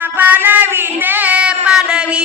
பலவி பலவி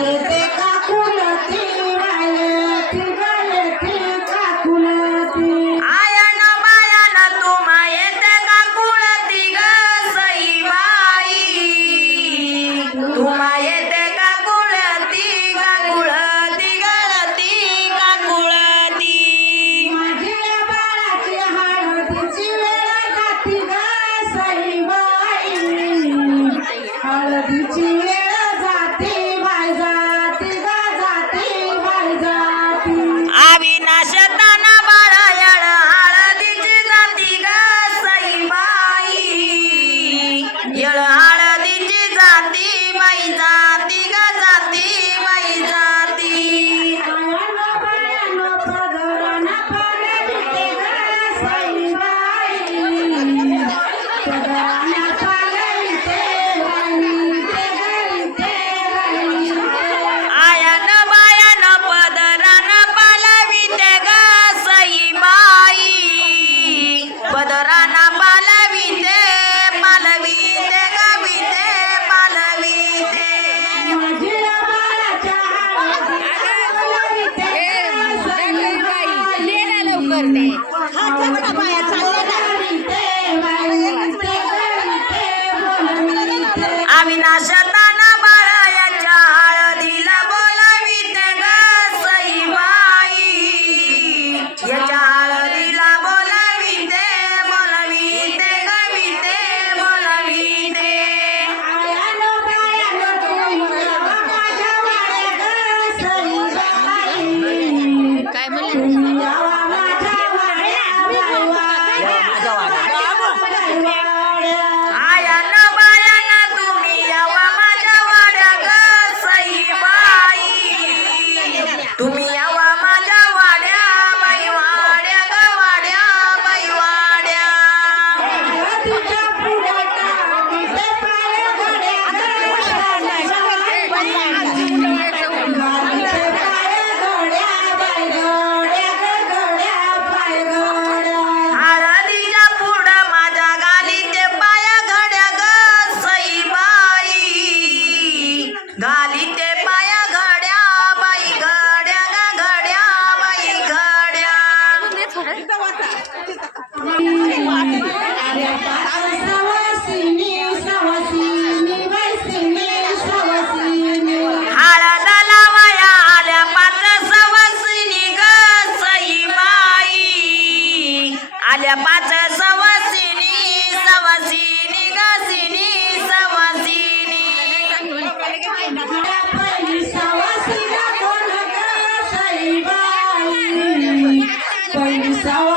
되지? আমি না घाली ते पाया घड्या बाई घड्या गा घड्या बाई घड्या. บ้านไปสาว